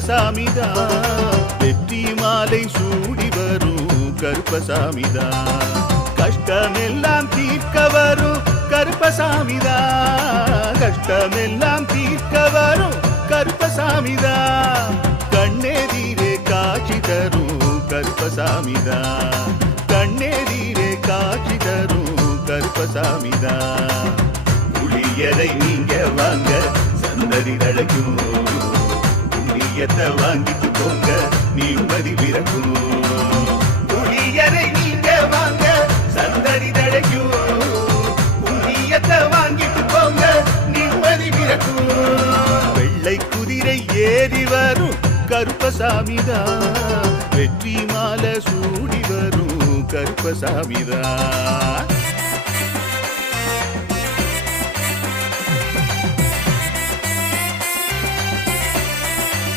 கருப்பசாமிதான் வெற்றி மாலை சூடி வரும் கருப்பசாமிதான் கஷ்டமெல்லாம் தீர்க்க வரும் கருப்பசாமிதான் கஷ்டமெல்லாம் தீர்க்க வரும் கருப்பசாமிதான் கண்ணெதிரே காட்சி தரும் கருப்பசாமிதான் கண்ணெதிரே காட்சி தரும் கருப்பசாமிதான் புளியரை நீங்க வாங்க சந்ததி அழைக்கும் புண்ணியத்தை வாங்கிட்டு போங்க நிம்மதி பிறக்கும் புளியரை நீங்க வாங்க சந்ததி அழைக்கும் புண்ணியத்தை வாங்கிட்டு போங்க நிம்மதி பிறக்கும் வெள்ளை குதிரை ஏறி வரும் கருப்பசாமிதான் வெற்றி மாலை சூடி வரும் கருப்பசாமிதான்